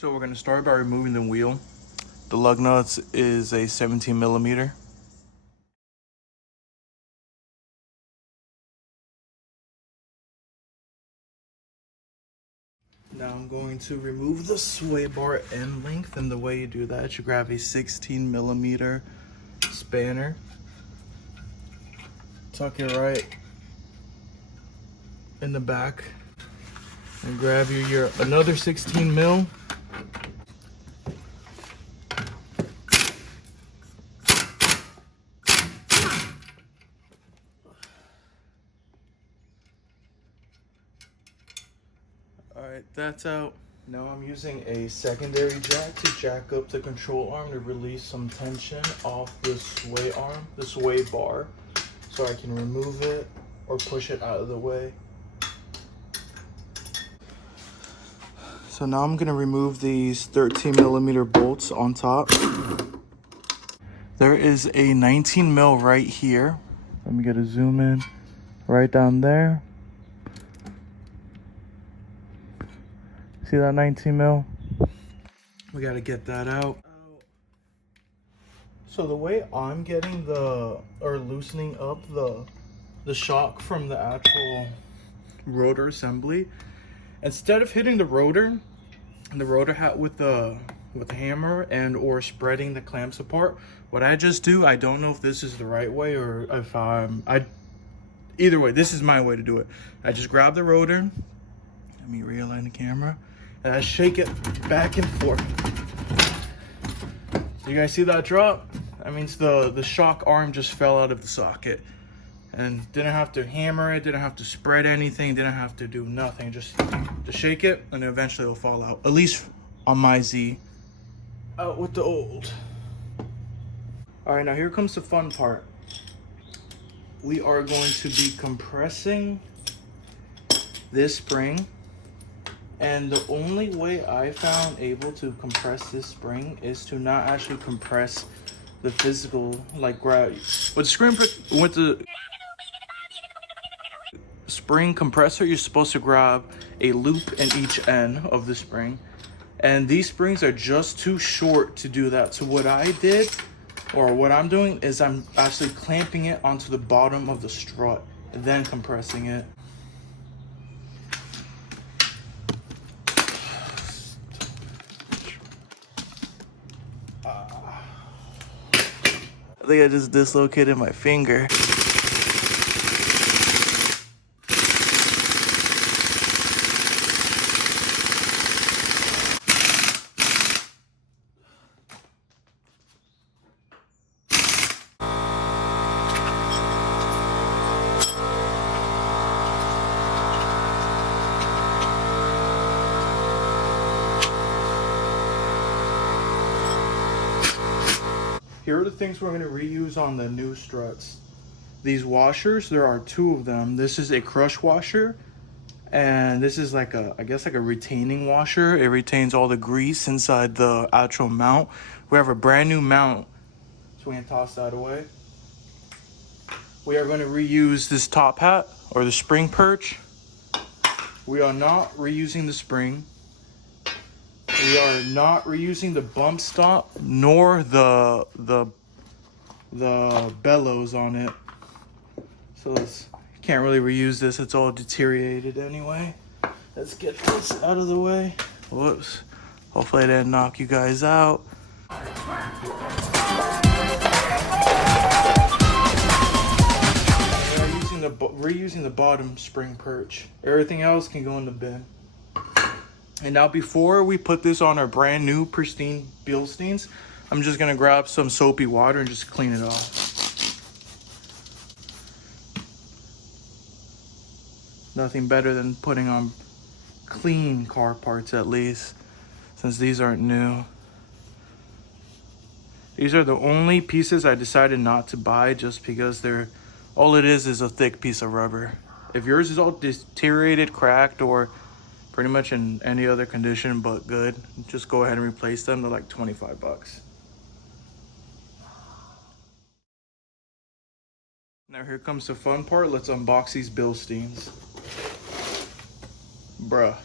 So we're gonna start by removing the wheel. The lug nuts is a 17 millimeter. Now I'm going to remove the sway bar end length, and the way you do that, you grab a 16 millimeter spanner, tuck it right in the back, and grab your another 16 mil. All right, that's out. Now I'm using a secondary jack to jack up the control arm to release some tension off the sway arm, the sway bar, so I can remove it or push it out of the way. So now I'm gonna remove these 13 millimeter bolts on top. There is a 19 mil right here. Let me get a zoom in right down there. See that 19 mil? We gotta get that out. So the way I'm getting loosening up the shock from the actual rotor assembly, instead of hitting the rotor hat with the hammer and or spreading the clamps apart, what I just do, I don't know if this is the right way or if either way, this is my way to do it. I just grab the rotor, let me realign the camera, and I shake it back and forth. You guys see that drop? That means the shock arm just fell out of the socket, and didn't have to hammer it, didn't have to spread anything, didn't have to do nothing. Just shake it, and eventually it'll fall out. At least on my Z. Out with the old. All right, now here comes the fun part. We are going to be compressing this spring. And the only way I found able to compress this spring is to not actually compress the physical, like grab with the spring compressor. You're supposed to grab a loop in each end of the spring, and these springs are just too short to do that. So what I did, or what I'm doing, is I'm actually clamping it onto the bottom of the strut and then compressing it. I think I just dislocated my finger. Here are the things we're going to reuse on the new struts. These washers, there are two of them. This is a crush washer, and this is like I guess like a retaining washer. It retains all the grease inside the actual mount. We have a brand new mount, so we can toss that away. We are going to reuse this top hat, or the spring perch. We are not reusing the spring. We are not reusing the bump stop, nor the bellows on it. So you can't really reuse this. It's all deteriorated anyway. Let's get this out of the way. Whoops. Hopefully I didn't knock you guys out. We're reusing the bottom spring perch. Everything else can go in the bin. And now before we put this on our brand new pristine Bilsteins, I'm just gonna grab some soapy water and just clean it off. Nothing better than putting on clean car parts, at least, since these aren't new. These are the only pieces I decided not to buy just because all it is a thick piece of rubber. If yours is all deteriorated, cracked, or pretty much in any other condition but good, just go ahead and replace them. They're like 25 bucks. Now here comes the fun part. Let's unbox these Bilsteins. Bruh.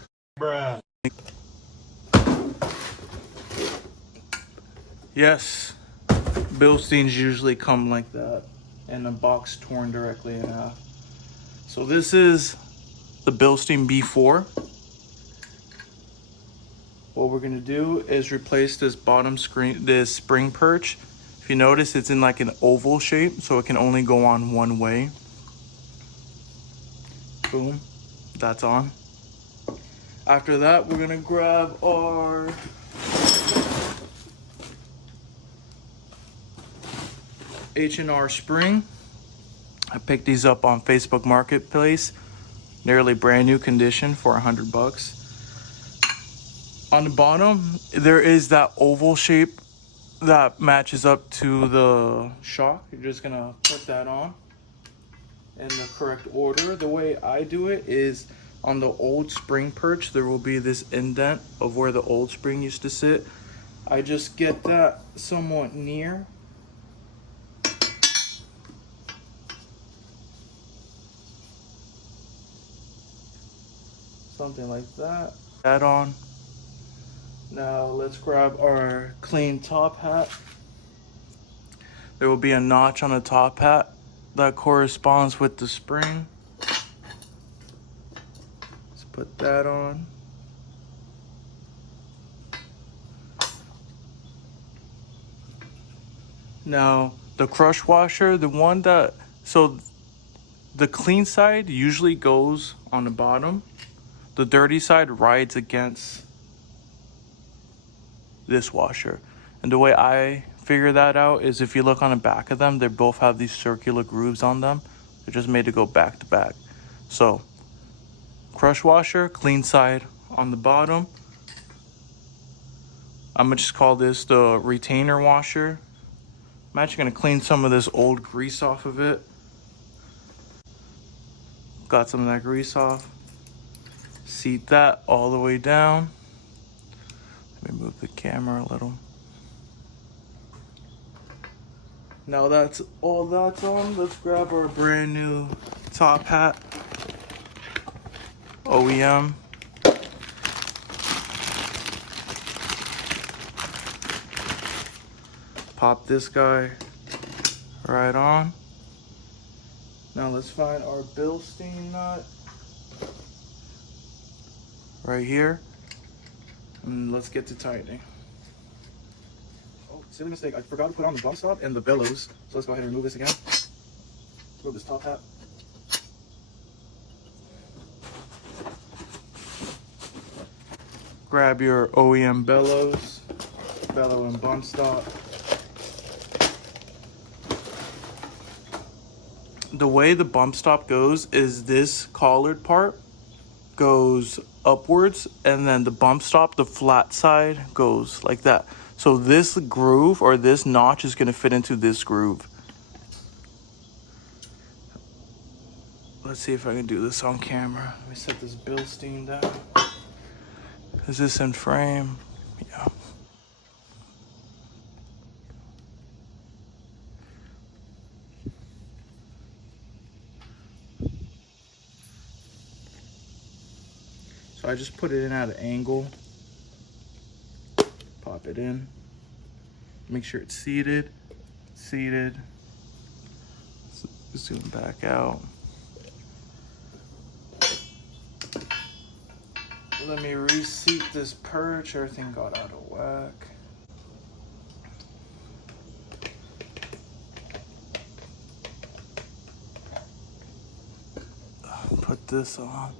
Yes, Bilsteins usually come like that, and the box torn directly in half. So this is the Bilstein B4. What we're gonna do is replace this bottom screen, this spring perch. If you notice, it's in like an oval shape, so it can only go on one way. Boom, that's on. After that, we're gonna grab our H&R spring. I picked these up on Facebook Marketplace, nearly brand new condition for $100. On the bottom, there is that oval shape that matches up to the shock. You're just gonna put that on in the correct order. The way I do it is on the old spring perch, there will be this indent of where the old spring used to sit. I just get that somewhat near. Something like that. That on. Now let's grab our clean top hat. There will be a notch on the top hat that corresponds with the spring. Let's put that on. Now the crush washer, the one that, so the clean side usually goes on the bottom. The dirty side rides against this washer. And the way I figure that out is if you look on the back of them, they both have these circular grooves on them. They're just made to go back to back. So crush washer, clean side on the bottom. I'm gonna just call this the retainer washer. I'm actually gonna clean some of this old grease off of it. Got some of that grease off. Seat that all the way down. Let me move the camera a little. Now that's all that's on. Let's grab our brand new top hat. OEM. Pop this guy right on. Now let's find our Bilstein nut right here. And let's get to tightening. Oh, silly mistake. I forgot to put on the bump stop and the bellows. So let's go ahead and remove this again. Remove this top hat. Grab your OEM bellows, bellow and bump stop. The way the bump stop goes is this collared part goes upwards, and then the bump stop, the flat side, goes like that. So this groove or this notch is going to fit into this groove. Let's see if I can do this on camera. Let me set this Bilstein down. Is this in frame? Yeah. So I just put it in at an angle. Pop it in. Make sure it's seated. Seated. Zoom back out. Let me reseat this perch. Everything got out of whack. Put this on.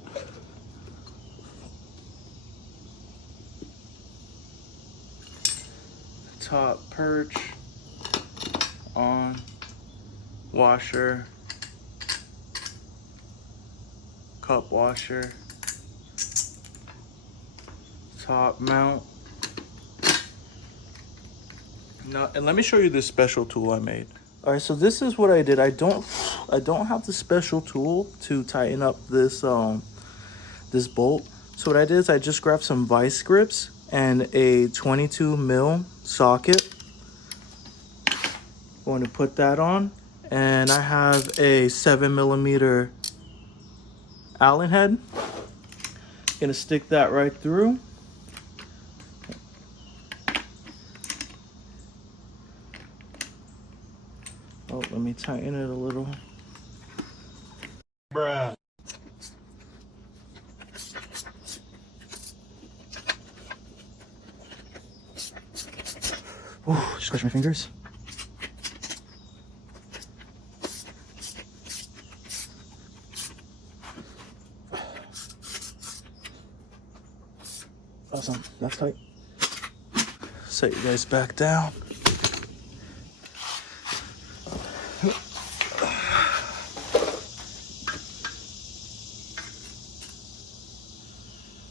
Top perch on. Washer. Cup washer. Top mount. Now, and let me show you this special tool I made. All right, so this is what I did. I don't have the special tool to tighten up this this bolt. So what I did is I just grabbed some vice grips and a 22 mil socket. I'm going to put that on, and I have a 7mm Allen head. Gonna stick that right through. Oh, let me tighten it a little. Bruh. Oh, just scratch my fingers. Awesome, that's tight. Set you guys back down.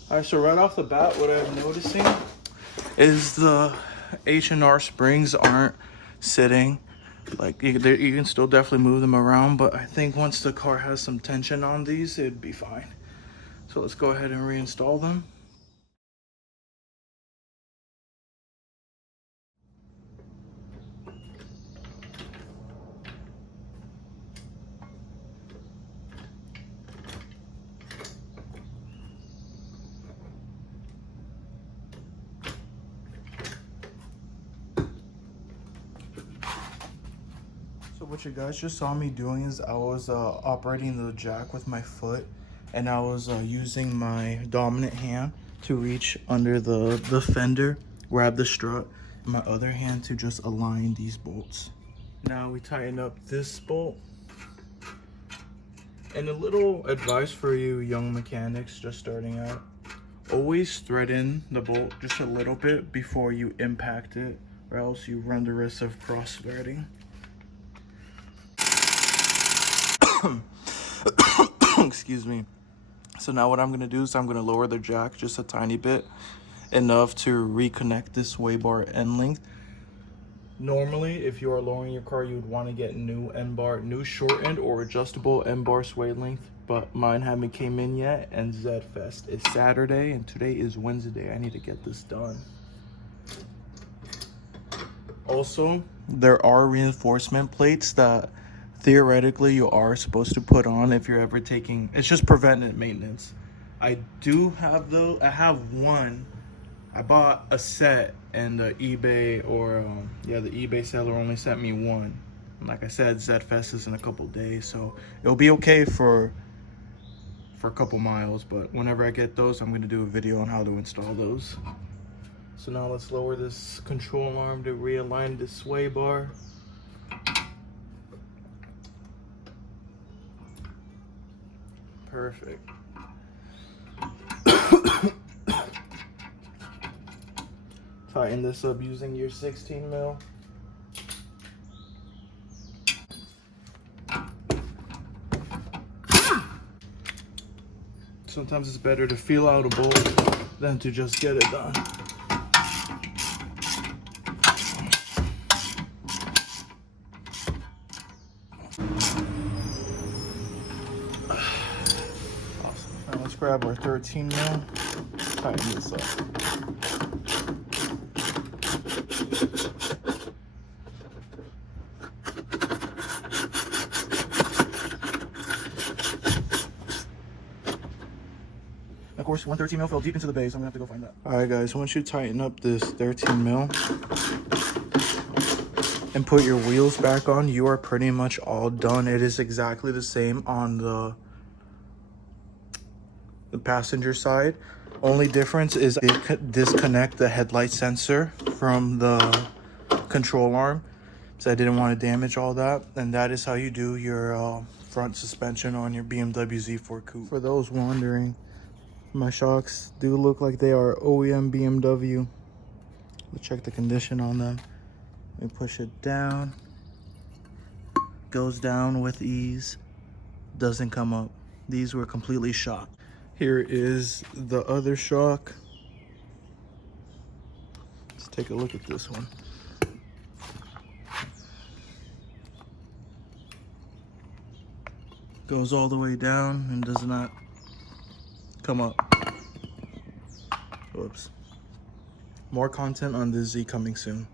All right, so right off the bat, what I'm noticing is the H&R springs aren't sitting. Like, you can still definitely move them around, but I think once the car has some tension on these, it'd be fine. So let's go ahead and reinstall them. So what you guys just saw me doing is I was operating the jack with my foot, and I was using my dominant hand to reach under the fender, grab the strut, and my other hand to just align these bolts. Now we tighten up this bolt. And a little advice for you young mechanics just starting out, always thread in the bolt just a little bit before you impact it, or else you run the risk of cross threading. Excuse me. So now what I'm gonna do is I'm gonna lower the jack just a tiny bit, enough to reconnect this sway bar end length. Normally, if you are lowering your car, you would want to get new end bar, new shortened or adjustable end bar sway length, but mine haven't came in yet, and Zfest is Saturday and today is Wednesday. I need to get this done. Also, there are reinforcement plates that theoretically you are supposed to put on if you're ever taking, it's just preventive maintenance. I do have though, I have one. I bought a set, and the eBay the eBay seller only sent me one. And like I said, Zfest is in a couple days, so it'll be okay for a couple miles, but whenever I get those, I'm gonna do a video on how to install those. So now let's lower this control arm to realign the sway bar. Perfect. Tighten this up using your 16 mil. Sometimes it's better to feel out a bolt than to just get it done. Awesome. Now let's grab our 13 mil, tighten this up. Of course, 113 mil fell deep into the base. I'm gonna have to go find that. All right, guys, once you tighten up this 13 mil and put your wheels back on, you are pretty much all done. It is exactly the same on the passenger side. Only difference is they disconnect the headlight sensor from the control arm, so I didn't want to damage all that. And that is how you do your front suspension on your BMW Z4 Coupe. For those wondering, my shocks do look like they are OEM BMW. Let's check the condition on them. We push it down, goes down with ease, doesn't come up. These were completely shot. Here is the other shock. Let's take a look at this one. Goes all the way down and does not come up. Whoops. More content on this Z coming soon.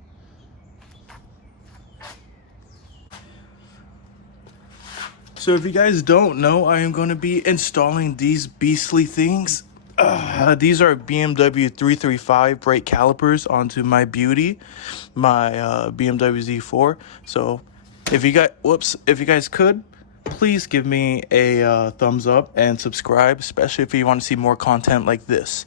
So if you guys don't know, I am going to be installing these beastly things. These are BMW 335 brake calipers onto my Beauty, my BMW Z4. So If you guys could, please give me a thumbs up and subscribe, especially if you want to see more content like this.